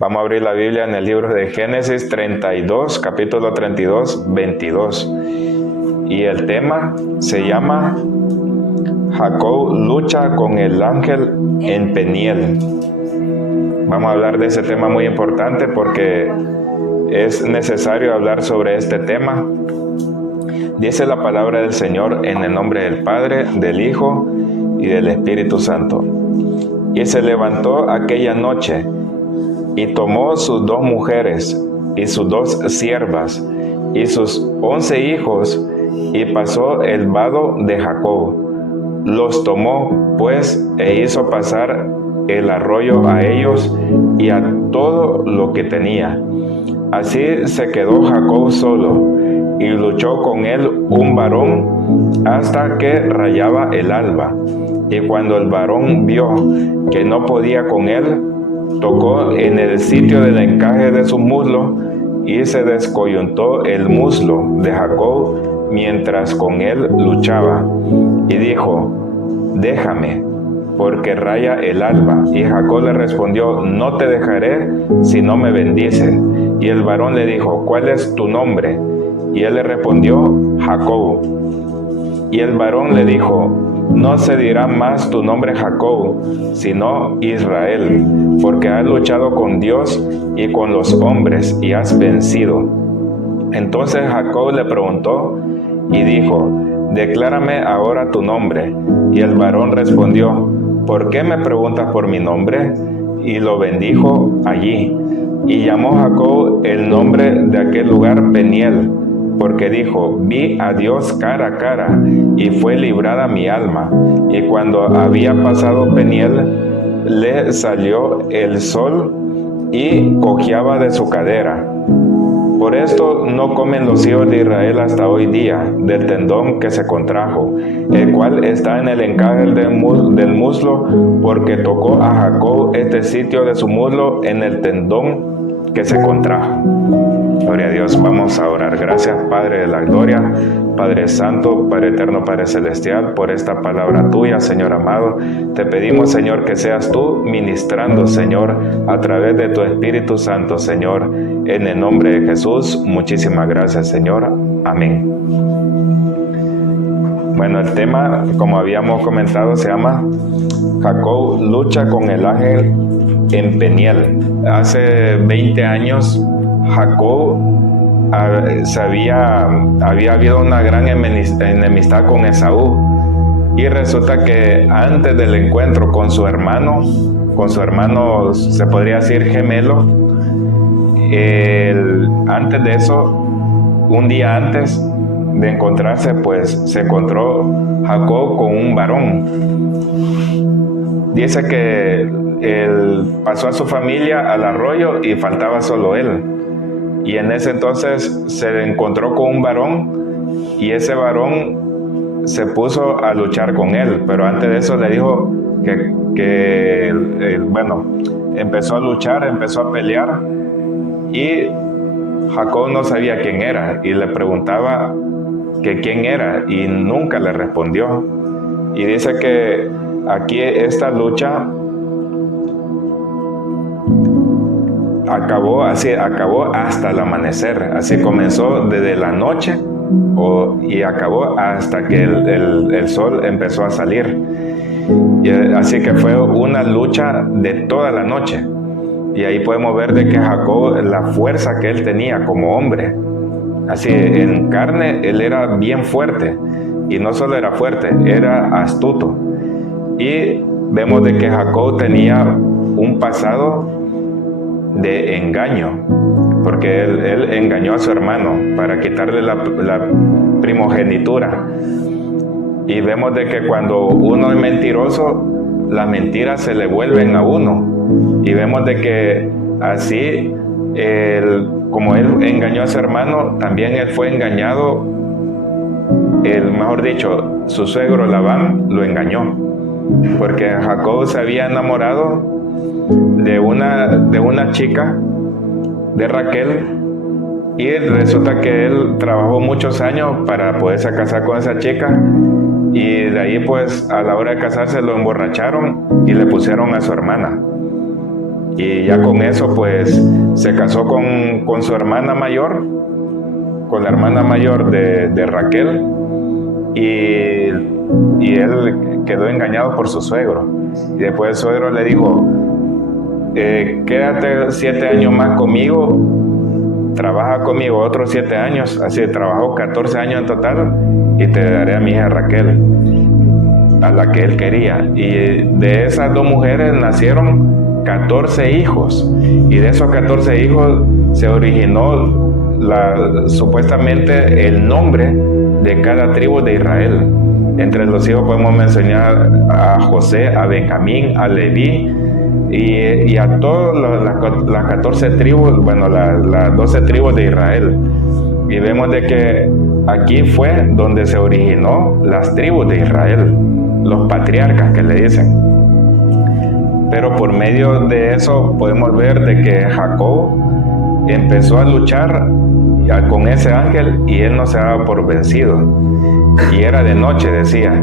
Vamos a abrir la Biblia en el libro de Génesis 32, capítulo 32, 22. Y el tema se llama Jacob lucha con el ángel en Peniel. Vamos a hablar de ese tema muy importante porque es necesario hablar sobre este tema. Dice la palabra del Señor en el nombre del Padre, del Hijo y del Espíritu Santo. Y se levantó aquella noche y tomó sus 2 mujeres y sus 2 siervas y sus 11 hijos y pasó el vado de Jacob. Los tomó pues e hizo pasar el arroyo a ellos y a todo lo que tenía. Así se quedó Jacob solo y luchó con él un varón hasta que rayaba el alba. Y cuando el varón vio que no podía con él, tocó en el sitio del encaje de su muslo y se descoyuntó el muslo de Jacob mientras con él luchaba. Y dijo: déjame, porque raya el alba. Y Jacob le respondió: no te dejaré si no me bendices. Y el varón le dijo: ¿cuál es tu nombre? Y él le respondió: Jacob. Y el varón le dijo: no se dirá más tu nombre Jacob, sino Israel, porque has luchado con Dios y con los hombres y has vencido. Entonces Jacob le preguntó y dijo: declárame ahora tu nombre. Y el varón respondió: ¿por qué me preguntas por mi nombre? Y lo bendijo allí. Y llamó Jacob el nombre de aquel lugar Peniel, porque dijo: vi a Dios cara a cara, y fue librada mi alma. Y cuando había pasado Peniel, le salió el sol y cojeaba de su cadera. Por esto no comen los hijos de Israel hasta hoy día del tendón que se contrajo, el cual está en el encaje del muslo, porque tocó a Jacob este sitio de su muslo en el tendón que se contrajo. Gloria a Dios. Vamos a orar. Gracias, Padre de la gloria, Padre santo, Padre eterno, Padre celestial, por esta palabra tuya, Señor amado. Te pedimos, Señor, que seas tú ministrando, Señor, a través de tu Espíritu Santo, Señor, en el nombre de Jesús. Muchísimas gracias, Señor. Amén. Bueno, el tema, como habíamos comentado, se llama Jacob lucha con el ángel en Peniel. Hace 20 años, Jacob había habido una gran enemistad con Esaú, y resulta que antes del encuentro con su hermano se podría decir gemelo, antes de eso, un día antes de encontrarse, pues se encontró Jacob con un varón. Dice que él pasó a su familia al arroyo y faltaba solo él. Y en ese entonces se encontró con un varón, y ese varón se puso a luchar con él. Pero antes de eso le dijo que empezó a luchar, empezó a pelear, y Jacob no sabía quién era y le preguntaba que quién era y nunca le respondió. Y dice que aquí esta lucha acabó hasta el amanecer. Así comenzó desde la noche y acabó hasta que el sol empezó a salir. Y así que fue una lucha de toda la noche. Y ahí podemos ver de que Jacob, la fuerza que él tenía como hombre, así en carne, él era bien fuerte. Y no solo era fuerte, era astuto. Y vemos de que Jacob tenía un pasado de engaño, porque él engañó a su hermano para quitarle la primogenitura. Y vemos de que cuando uno es mentiroso, las mentiras se le vuelven a uno. Y vemos de que así, como él engañó a su hermano, también él fue engañado. Mejor dicho, su suegro Labán lo engañó, porque Jacob se había enamorado de una chica, de Raquel, y resulta que él trabajó muchos años para poderse casar con esa chica, y de ahí pues a la hora de casarse lo emborracharon y le pusieron a su hermana. Y ya con eso pues se casó con su hermana mayor, con la hermana mayor de Raquel, y él quedó engañado por su suegro. Y después el suegro le dijo, quédate 7 años más conmigo, trabaja conmigo otros 7 años, así trabajó 14 años en total, y te daré a mi hija Raquel, a la que él quería. Y de esas 2 mujeres nacieron 14 hijos, y de esos 14 hijos se originó supuestamente el nombre de cada tribu de Israel. Entre los hijos podemos mencionar a José, a Benjamín, a Leví, y a todas las 14 tribus, bueno, las 12 tribus de Israel. Y vemos de que aquí fue donde se originó las tribus de Israel, los patriarcas que le dicen. Pero por medio de eso podemos ver de que Jacob empezó a luchar con ese ángel, y él no se daba por vencido, y era de noche, decía.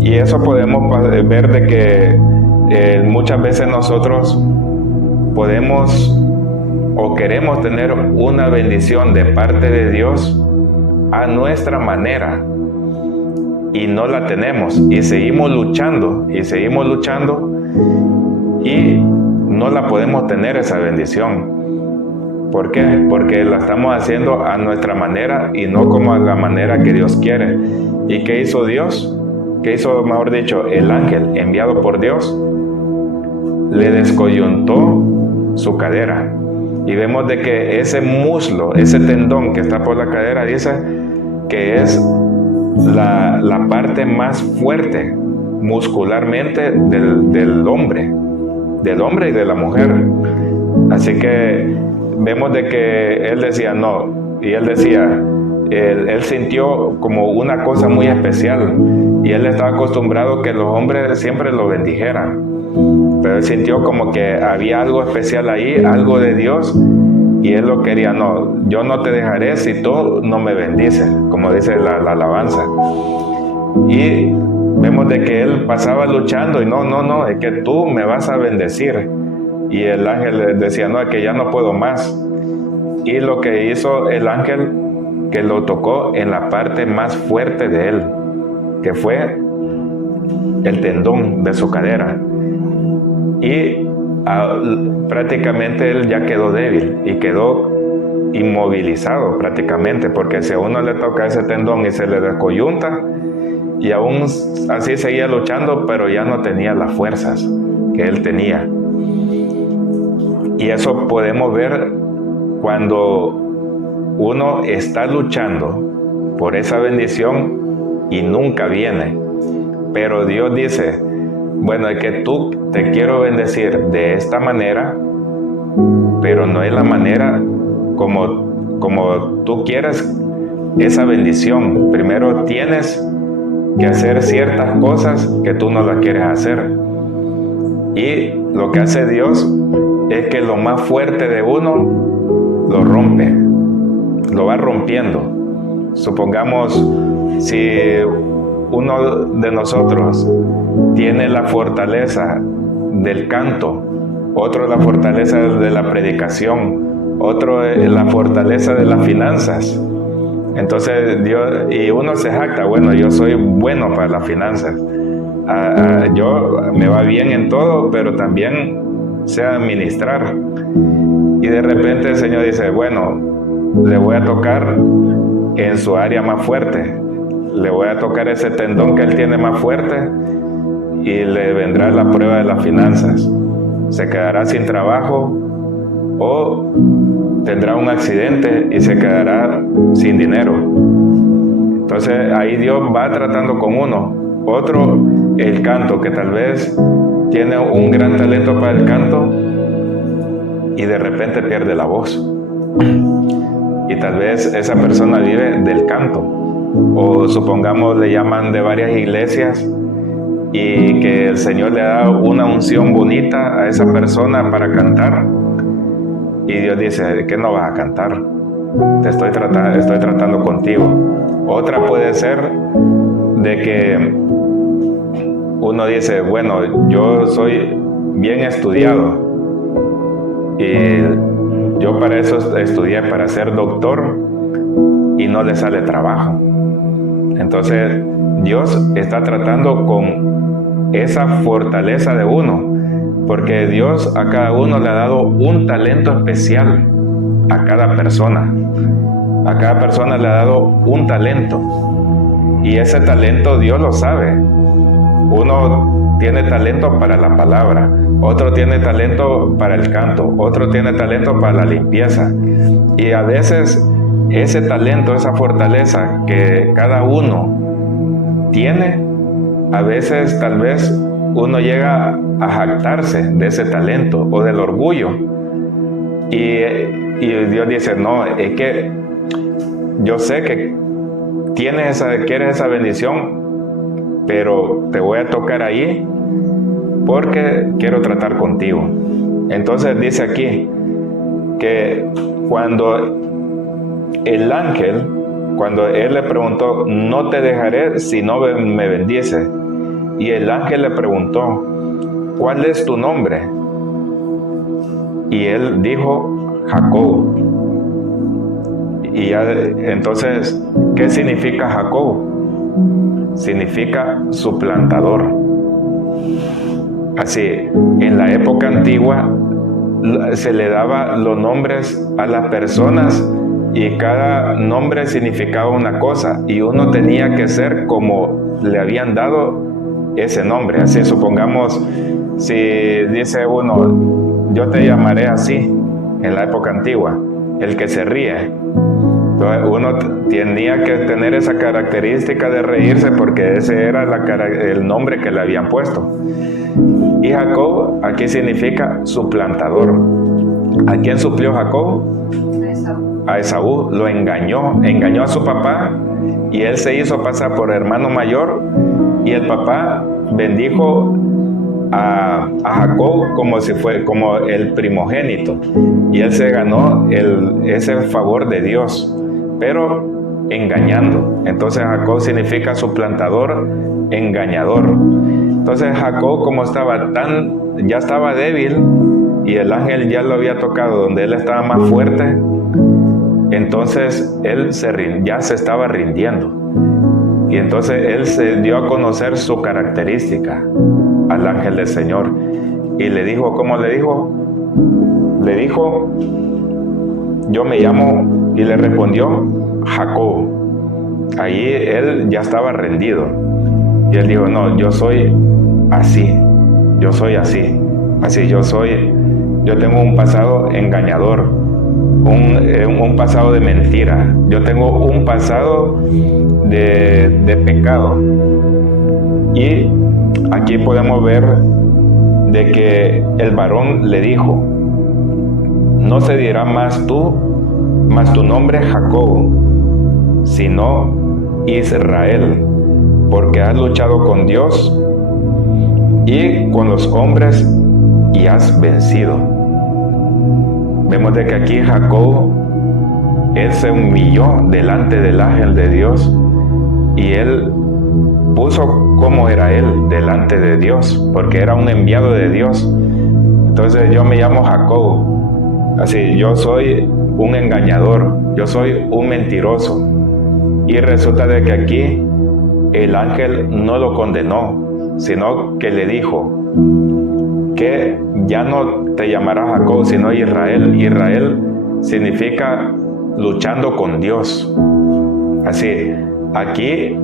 Y eso podemos ver de que muchas veces nosotros podemos o queremos tener una bendición de parte de Dios a nuestra manera, y no la tenemos, y seguimos luchando y no la podemos tener, esa bendición. ¿Por qué? Porque la estamos haciendo a nuestra manera y no como a la manera que Dios quiere. ¿Y qué hizo Dios? ¿Qué hizo, mejor dicho, el ángel enviado por Dios? Le descoyuntó su cadera. Y vemos de que ese muslo, ese tendón que está por la cadera, dice que es la parte más fuerte muscularmente del hombre y de la mujer. Así que vemos de que él decía no, y él decía, él sintió como una cosa muy especial, y él estaba acostumbrado que los hombres siempre lo bendijeran, pero él sintió como que había algo especial ahí, algo de Dios, y él lo quería. No, yo no te dejaré si tú no me bendices, como dice la alabanza. Y vemos de que él pasaba luchando, y no, es que tú me vas a bendecir. Y el ángel le decía, no, es que ya no puedo más. Y lo que hizo el ángel, que lo tocó en la parte más fuerte de él, que fue el tendón de su cadera. Y prácticamente él ya quedó débil y quedó inmovilizado prácticamente, porque si a uno le toca ese tendón y se le descoyunta, y aún así seguía luchando, pero ya no tenía las fuerzas que él tenía. Y eso podemos ver cuando uno está luchando por esa bendición y nunca viene. Pero Dios dice, bueno, es que tú te quiero bendecir de esta manera, pero no es la manera como tú quieres esa bendición. Primero tienes que hacer ciertas cosas que tú no las quieres hacer. Y lo que hace Dios es que lo más fuerte de uno lo rompe, lo va rompiendo. Supongamos, si uno de nosotros tiene la fortaleza del canto, otro la fortaleza de la predicación, otro la fortaleza de las finanzas. Entonces Dios, y uno se jacta, bueno, yo soy bueno para las finanzas, yo me va bien en todo, pero también sé administrar. Y de repente el Señor dice, bueno, le voy a tocar en su área más fuerte, le voy a tocar ese tendón que él tiene más fuerte, y le vendrá la prueba de las finanzas. Se quedará sin trabajo, o tendrá un accidente y se quedará sin dinero. Entonces ahí Dios va tratando con uno. Otro, el canto, que tal vez tiene un gran talento para el canto y de repente pierde la voz. Y tal vez esa persona vive del canto. O supongamos le llaman de varias iglesias y que el Señor le da una unción bonita a esa persona para cantar. Y Dios dice, ¿qué no vas a cantar? Estoy tratando contigo. Otra puede ser de que uno dice, bueno, yo soy bien estudiado, Y yo para eso estudié, para ser doctor, y no le sale trabajo. Entonces Dios está tratando con esa fortaleza de uno, porque Dios a cada uno le ha dado un talento especial, a cada persona. A cada persona le ha dado un talento, y ese talento Dios lo sabe. Uno tiene talento para la palabra, otro tiene talento para el canto, otro tiene talento para la limpieza. Y a veces ese talento, esa fortaleza que cada uno tiene, a veces tal vez uno llega a jactarse de ese talento o del orgullo. Y Dios dice, no, es que yo sé que quieres esa bendición, pero te voy a tocar ahí porque quiero tratar contigo. Entonces dice aquí que cuando el ángel, cuando él le preguntó, no te dejaré si no me bendices, y el ángel le preguntó, ¿cuál es tu nombre? Y él dijo, Jacob. Y ya, entonces, ¿qué significa Jacob? Significa suplantador. Así, en la época antigua se le daba los nombres a las personas y cada nombre significaba una cosa y uno tenía que ser como le habían dado ese nombre. Así, supongamos, si dice uno, yo te llamaré así, en la época antigua, el que se ríe. Entonces uno tenía que tener esa característica de reírse porque ese era el nombre que le habían puesto. Y Jacob aquí significa suplantador. ¿A quién suplió Jacob? A Esaú. Lo engañó a su papá y él se hizo pasar por hermano mayor y el papá bendijo a Jacob como el primogénito y él se ganó ese favor de Dios, pero engañando. Entonces Jacob significa suplantador, engañador. Entonces Jacob, como ya estaba débil y el ángel ya lo había tocado donde él estaba más fuerte, entonces él ya se estaba rindiendo. Y entonces él se dio a conocer su característica al ángel del Señor. Y le dijo, ¿cómo le dijo? Le dijo, yo me llamo, y le respondió, Jacob. Allí él ya estaba rendido. Y él dijo, no, yo soy así. Así yo tengo un pasado engañador, un pasado de mentira. Yo tengo un pasado de pecado. Y aquí podemos ver de que el varón le dijo, no se dirá más tu nombre Jacob, sino Israel, porque has luchado con Dios y con los hombres y has vencido. Vemos de que aquí Jacob, él se humilló delante del ángel de Dios y él puso cómo era él delante de Dios, porque era un enviado de Dios. Entonces yo me llamo Jacob, así, yo soy un engañador, yo soy un mentiroso. Y resulta de que aquí el ángel no lo condenó, sino que le dijo que ya no te llamarás Jacob, sino Israel. Israel significa luchando con Dios. Así, aquí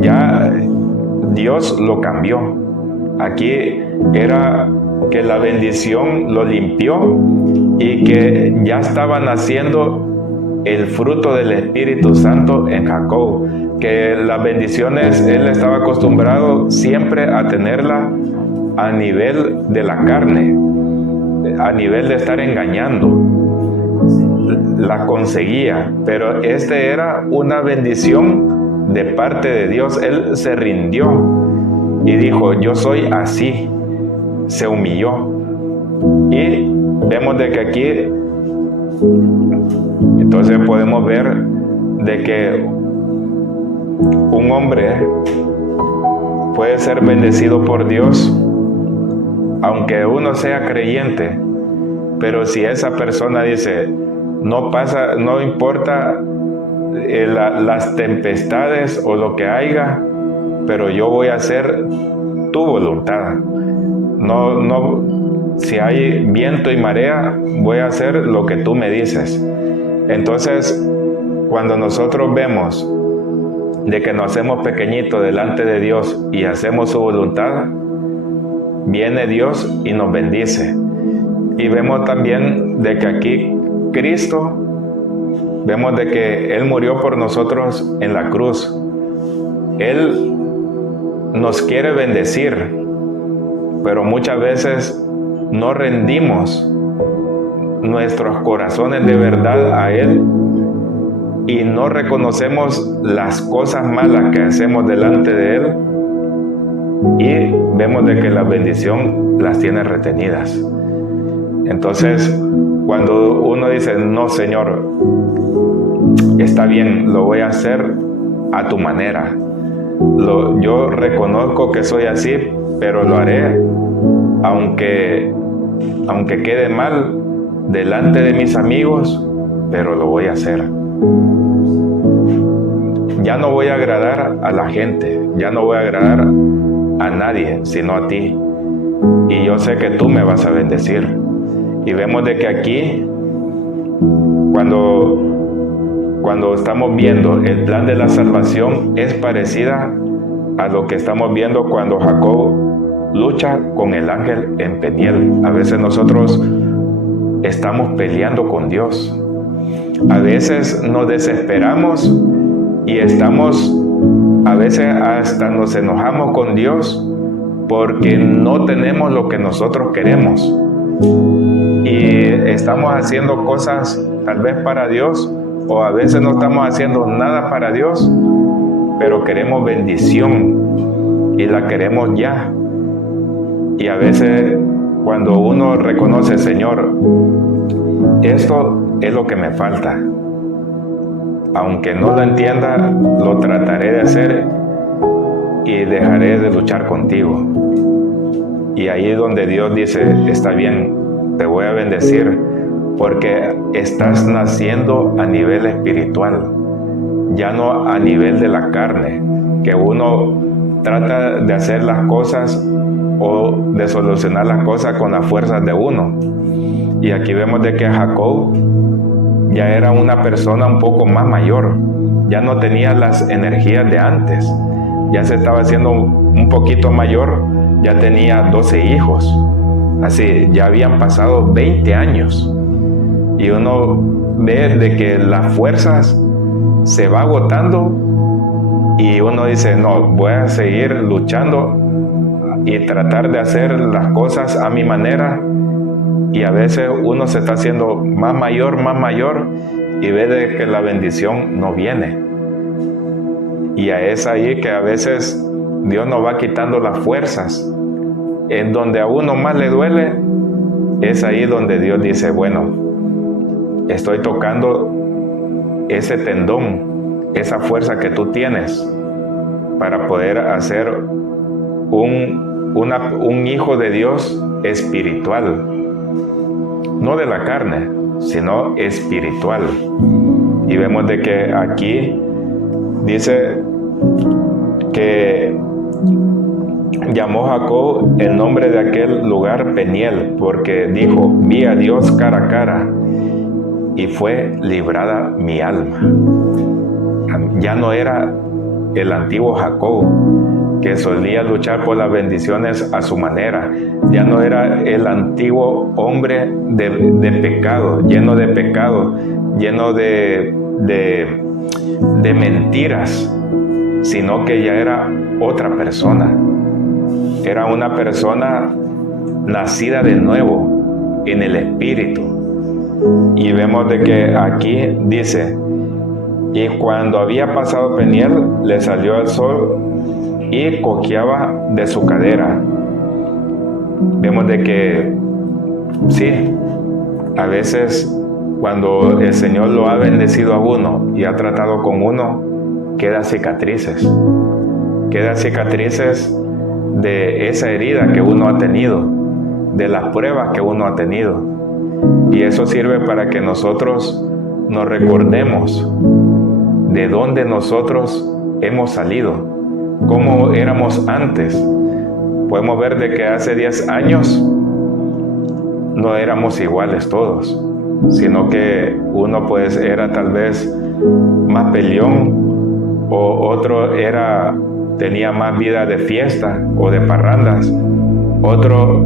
ya Dios lo cambió. Aquí era que la bendición lo limpió y que ya estaba naciendo el fruto del Espíritu Santo en Jacob, que las bendiciones él estaba acostumbrado siempre a tenerla a nivel de la carne, a nivel de estar engañando, la conseguía, pero este era una bendición de parte de Dios. Él se rindió y dijo, yo soy así, se humilló. Y vemos de que aquí entonces podemos ver de que un hombre puede ser bendecido por Dios aunque uno sea creyente, Pero si esa persona dice, no importa las tempestades o lo que haya, pero yo voy a hacer tu voluntad. Si hay viento y marea, voy a hacer lo que tú me dices. Entonces, cuando nosotros vemos de que nos hacemos pequeñitos delante de Dios y hacemos su voluntad, viene Dios y nos bendice. Y vemos también de que aquí Cristo, vemos de que Él murió por nosotros en la cruz. Él nos quiere bendecir, pero muchas veces no rendimos nuestros corazones de verdad a Él y no reconocemos las cosas malas que hacemos delante de Él, y vemos de que la bendición las tiene retenidas. Entonces, cuando uno dice, no, Señor, está bien, lo voy a hacer a tu manera. Yo reconozco que soy así, pero lo haré aunque quede mal delante de mis amigos, pero lo voy a hacer. Ya no voy a agradar a la gente, ya no voy a agradar a nadie, sino a ti. Y yo sé que tú me vas a bendecir. Y vemos de que aquí, cuando estamos viendo el plan de la salvación, es parecida a lo que estamos viendo cuando Jacob lucha con el ángel en Peniel. A veces nosotros estamos peleando con Dios. A veces nos desesperamos y a veces hasta nos enojamos con Dios porque no tenemos lo que nosotros queremos. Y estamos haciendo cosas tal vez para Dios, o a veces no estamos haciendo nada para Dios, pero queremos bendición y la queremos ya. Y a veces cuando uno reconoce, Señor, esto es lo que me falta, aunque no lo entienda, lo trataré de hacer y dejaré de luchar contigo. Y ahí es donde Dios dice, está bien, te voy a bendecir, porque estás naciendo a nivel espiritual, ya no a nivel de la carne, que uno trata de hacer las cosas o de solucionar las cosas con las fuerzas de uno. Y aquí vemos de que Jacob ya era una persona un poco más mayor, ya no tenía las energías de antes, ya se estaba haciendo un poquito mayor, ya tenía 12 hijos, así ya habían pasado 20 años, y uno ve de que las fuerzas se va agotando y uno dice, no, voy a seguir luchando y tratar de hacer las cosas a mi manera. Y a veces uno se está haciendo más mayor y ve de que la bendición no viene. Y es ahí que a veces Dios nos va quitando las fuerzas. En donde a uno más le duele, es ahí donde Dios dice, bueno, estoy tocando ese tendón, esa fuerza que tú tienes para poder hacer un hijo de Dios espiritual. No de la carne, sino espiritual. Y vemos de que aquí dice que llamó Jacob el nombre de aquel lugar Peniel, porque dijo, vi a Dios cara a cara y fue librada mi alma. Ya no era el antiguo Jacob, que solía luchar por las bendiciones a su manera. Ya no era el antiguo hombre de pecado, lleno de pecado, lleno de mentiras, sino que ya era otra persona. Era una persona nacida de nuevo en el Espíritu. Y vemos de que aquí dice, y cuando había pasado Peniel, le salió el sol y cojeaba de su cadera. Vemos de que sí, a veces cuando el Señor lo ha bendecido a uno y ha tratado con uno, quedan cicatrices de esa herida que uno ha tenido, de las pruebas que uno ha tenido. Y eso sirve para que nosotros nos recordemos de dónde nosotros hemos salido, cómo éramos antes. Podemos ver de que hace 10 años no éramos iguales todos, sino que uno pues era tal vez más peleón, o otro tenía más vida de fiesta o de parrandas, otro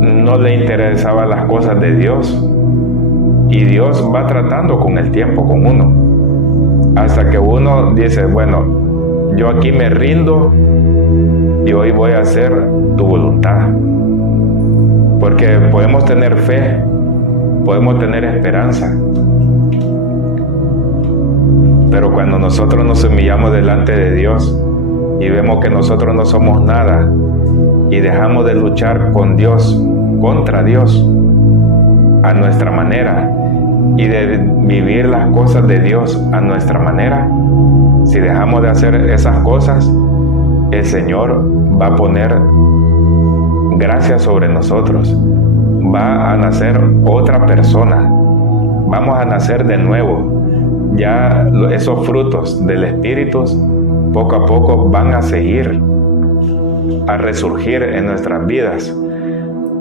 no le interesaban las cosas de Dios. Y Dios va tratando con el tiempo con uno, hasta que uno dice, bueno, yo aquí me rindo y hoy voy a hacer tu voluntad. Porque podemos tener fe, podemos tener esperanza, pero cuando nosotros nos humillamos delante de Dios y vemos que nosotros no somos nada y dejamos de luchar con Dios, contra Dios, a nuestra manera, y de vivir las cosas de Dios a nuestra manera, si dejamos de hacer esas cosas, el Señor va a poner gracia sobre nosotros, va a nacer otra persona, vamos a nacer de nuevo. Ya esos frutos del Espíritu poco a poco van a seguir, a resurgir en nuestras vidas,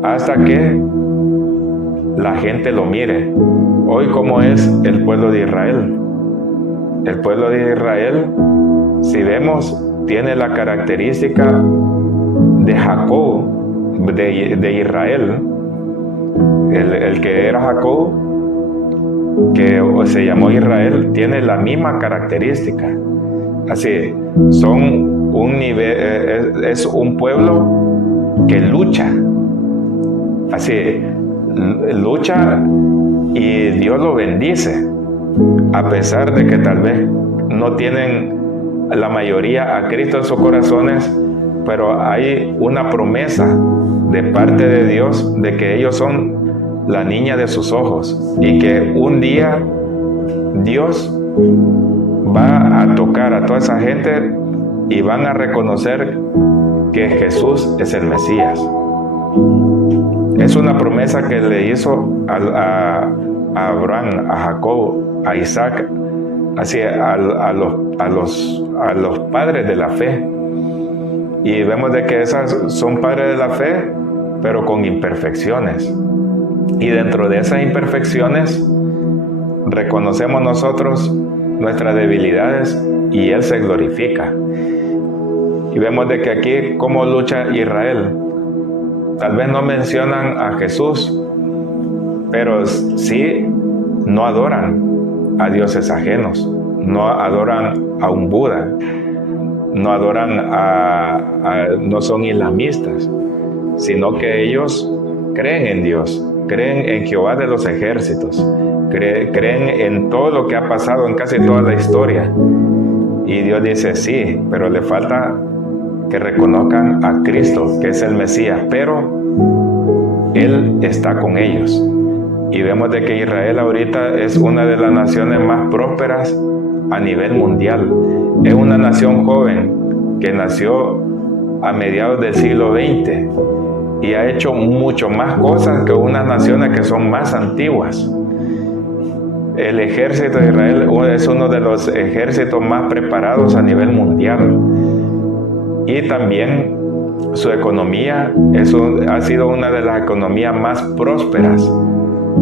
hasta que la gente lo mire. Hoy, ¿cómo es el pueblo de Israel? El pueblo de Israel, si vemos, tiene la característica de Jacob, de Israel. El que era Jacob, que se llamó Israel, tiene la misma característica. Así, son un nivel, es un pueblo que lucha. Así, lucha y Dios lo bendice, a pesar de que tal vez no tienen la mayoría a Cristo en sus corazones, pero hay una promesa de parte de Dios de que ellos son la niña de sus ojos y que un día Dios va a tocar a toda esa gente y van a reconocer que Jesús es el Mesías. Es una promesa que le hizo a Abraham, a Jacob, a Isaac, así a los padres de la fe. Y vemos de que esas son padres de la fe, pero con imperfecciones. Y dentro de esas imperfecciones reconocemos nosotros nuestras debilidades y Él se glorifica. Y vemos de que aquí cómo lucha Israel. Tal vez no mencionan a Jesús, pero sí no adoran a dioses ajenos, no adoran a un Buda, no adoran no son islamistas, sino que ellos creen en Dios, creen en Jehová de los ejércitos, creen en todo lo que ha pasado en casi toda la historia. Y Dios dice, sí, pero le falta que reconozcan a Cristo, que es el Mesías, pero Él está con ellos. Y vemos de que Israel ahorita es una de las naciones más prósperas a nivel mundial. Es una nación joven que nació a mediados del siglo XX y ha hecho mucho más cosas que unas naciones que son más antiguas. El ejército de Israel es uno de los ejércitos más preparados a nivel mundial. Y también su economía ha sido una de las economías más prósperas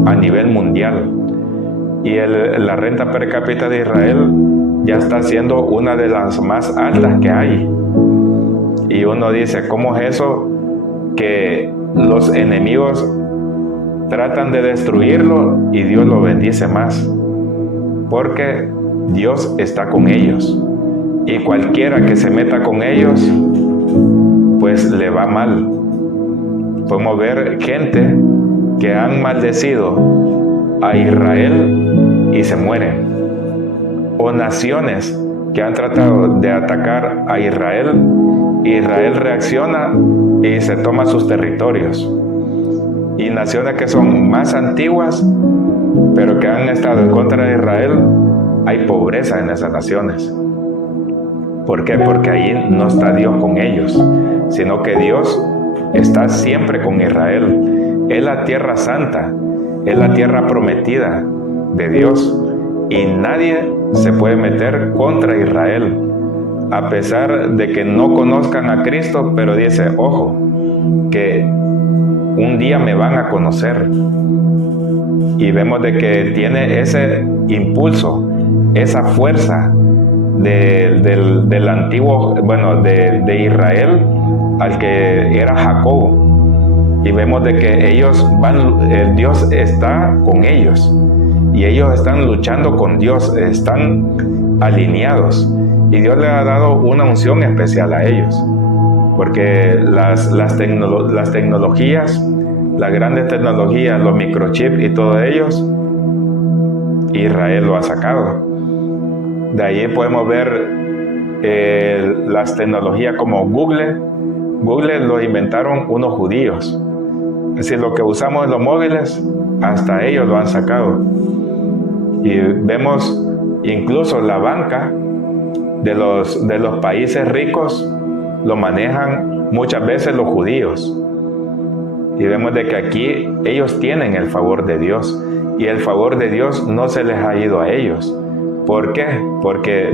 a nivel mundial. Y la renta per cápita de Israel ya está siendo una de las más altas que hay. Y uno dice, ¿cómo es eso que los enemigos tratan de destruirlo y Dios lo bendice más? Porque Dios está con ellos. Y cualquiera que se meta con ellos, pues le va mal. Podemos ver gente que han maldecido a Israel y se mueren. O naciones que han tratado de atacar a Israel, Israel reacciona y se toma sus territorios. Y naciones que son más antiguas, pero que han estado en contra de Israel, hay pobreza en esas naciones. ¿Por qué? Porque ahí no está Dios con ellos, sino que Dios está siempre con Israel. Es la tierra santa. es la tierra prometida de Dios y nadie se puede meter contra Israel, a pesar de que no conozcan a Cristo, pero dice, ojo, que un día me van a conocer. Y vemos de que tiene ese impulso, esa fuerza del antiguo, de Israel al que era Jacob. Y vemos de que ellos Dios está con ellos y ellos están luchando con Dios, están alineados y Dios le ha dado una unción especial a ellos, porque las tecnologías, las grandes tecnologías, los microchips y todos ellos, Israel lo ha sacado. De ahí podemos ver las tecnologías como Google lo inventaron unos judíos. Es decir, lo que usamos en los móviles, hasta ellos lo han sacado. Y vemos incluso la banca de los países ricos, lo manejan muchas veces los judíos. Y vemos de que aquí ellos tienen el favor de Dios. Y el favor de Dios no se les ha ido a ellos. ¿Por qué? Porque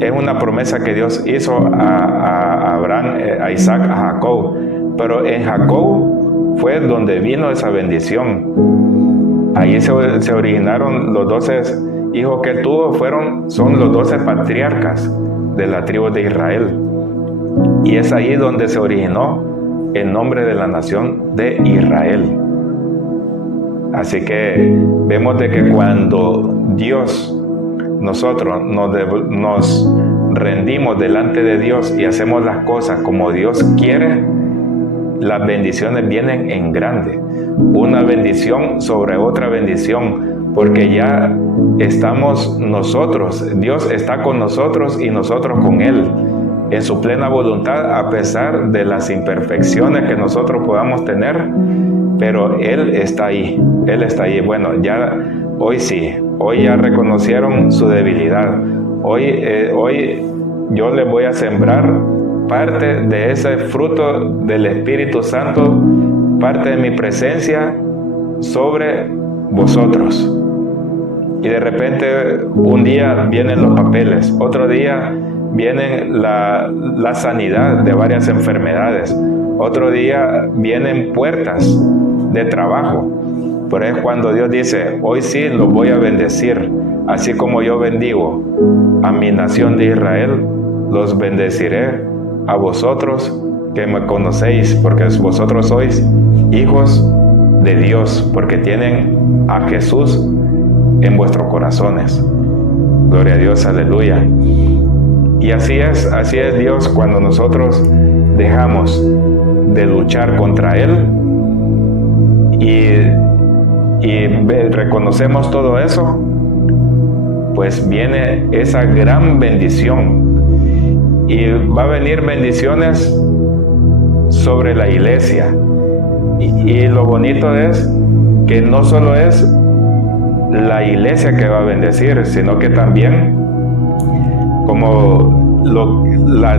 es una promesa que Dios hizo a Abraham, a Isaac, a Jacob. Pero en Jacob fue donde vino esa bendición. Ahí se originaron los 12 hijos que él tuvo, son los 12 patriarcas de la tribu de Israel. Y es ahí donde se originó el nombre de la nación de Israel. Así que vemos de que cuando nosotros nos rendimos delante de Dios y hacemos las cosas como Dios quiere, las bendiciones vienen en grande. Una bendición sobre otra bendición, porque ya estamos nosotros, Dios está con nosotros y nosotros con Él, en su plena voluntad, a pesar de las imperfecciones que nosotros podamos tener, pero Él está ahí, Él está ahí. Bueno, ya hoy sí, hoy ya reconocieron su debilidad. Hoy yo les voy a sembrar parte de ese fruto del Espíritu Santo, parte de mi presencia sobre vosotros. Y de repente un día vienen los papeles, otro día viene la sanidad de varias enfermedades, otro día vienen puertas de trabajo. Pero es cuando Dios dice, hoy sí los voy a bendecir, así como yo bendigo a mi nación de Israel, los bendeciré a vosotros que me conocéis, porque vosotros sois hijos de Dios, porque tienen a Jesús en vuestros corazones. Gloria a Dios, aleluya. Y así es Dios cuando nosotros dejamos de luchar contra Él y reconocemos todo eso, pues viene esa gran bendición. Y va a venir bendiciones sobre la iglesia. Y lo bonito es que no solo es la iglesia que va a bendecir, sino que también como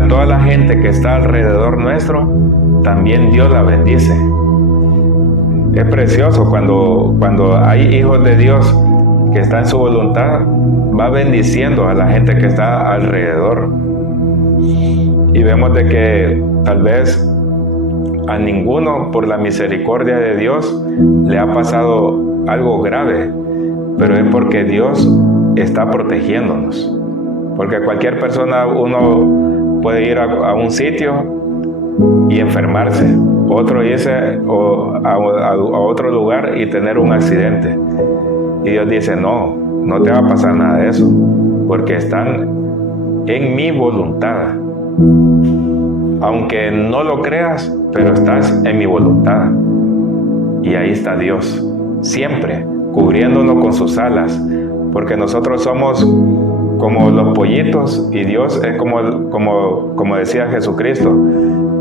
toda la gente que está alrededor nuestro, también Dios la bendice. Es precioso cuando hay hijos de Dios que están en su voluntad, va bendiciendo a la gente que está alrededor. Y vemos de que tal vez a ninguno, por la misericordia de Dios, le ha pasado algo grave, pero es porque Dios está protegiéndonos. Porque cualquier persona, uno puede ir a un sitio y enfermarse, otro irse a otro lugar y tener un accidente. Y Dios dice, no te va a pasar nada de eso, porque están en mi voluntad. Aunque no lo creas, pero estás en mi voluntad. Y ahí está Dios, siempre cubriéndonos con sus alas, porque nosotros somos como los pollitos y Dios es como decía Jesucristo,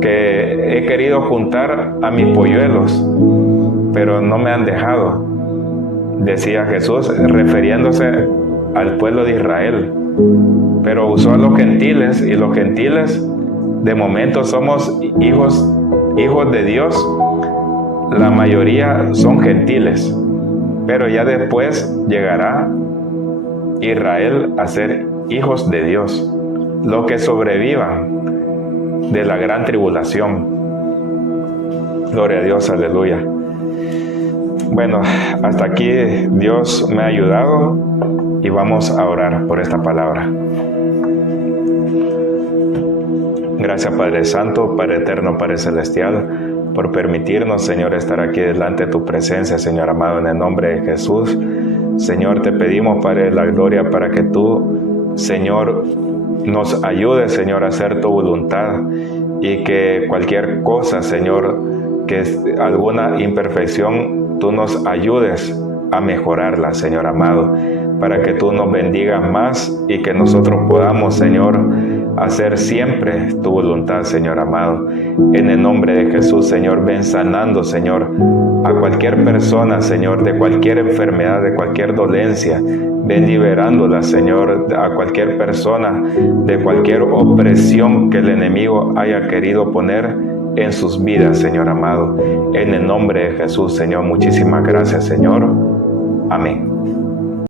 que he querido juntar a mis polluelos, pero no me han dejado, decía Jesús, refiriéndose al pueblo de Israel. Pero usó a los gentiles, y los gentiles de momento somos hijos de Dios, la mayoría son gentiles, pero ya después llegará Israel a ser hijos de Dios, los que sobrevivan de la gran tribulación. Gloria a Dios, aleluya. Bueno, hasta aquí Dios me ha ayudado y vamos a orar por esta palabra. Gracias, Padre Santo, Padre Eterno, Padre Celestial, por permitirnos, Señor, estar aquí delante de tu presencia, Señor amado, en el nombre de Jesús. Señor, te pedimos, Padre de la gloria, para que tú, Señor, nos ayudes, Señor, a hacer tu voluntad y que cualquier cosa, Señor, que es alguna imperfección, tú nos ayudes a mejorarla, Señor amado, para que tú nos bendigas más y que nosotros podamos, Señor, hacer siempre tu voluntad, Señor amado. En el nombre de Jesús, Señor, ven sanando, Señor, a cualquier persona, Señor, de cualquier enfermedad, de cualquier dolencia. Ven liberándola, Señor, a cualquier persona de cualquier opresión que el enemigo haya querido poner en sus vidas, Señor amado. En el nombre de Jesús, Señor, muchísimas gracias, Señor. Amén.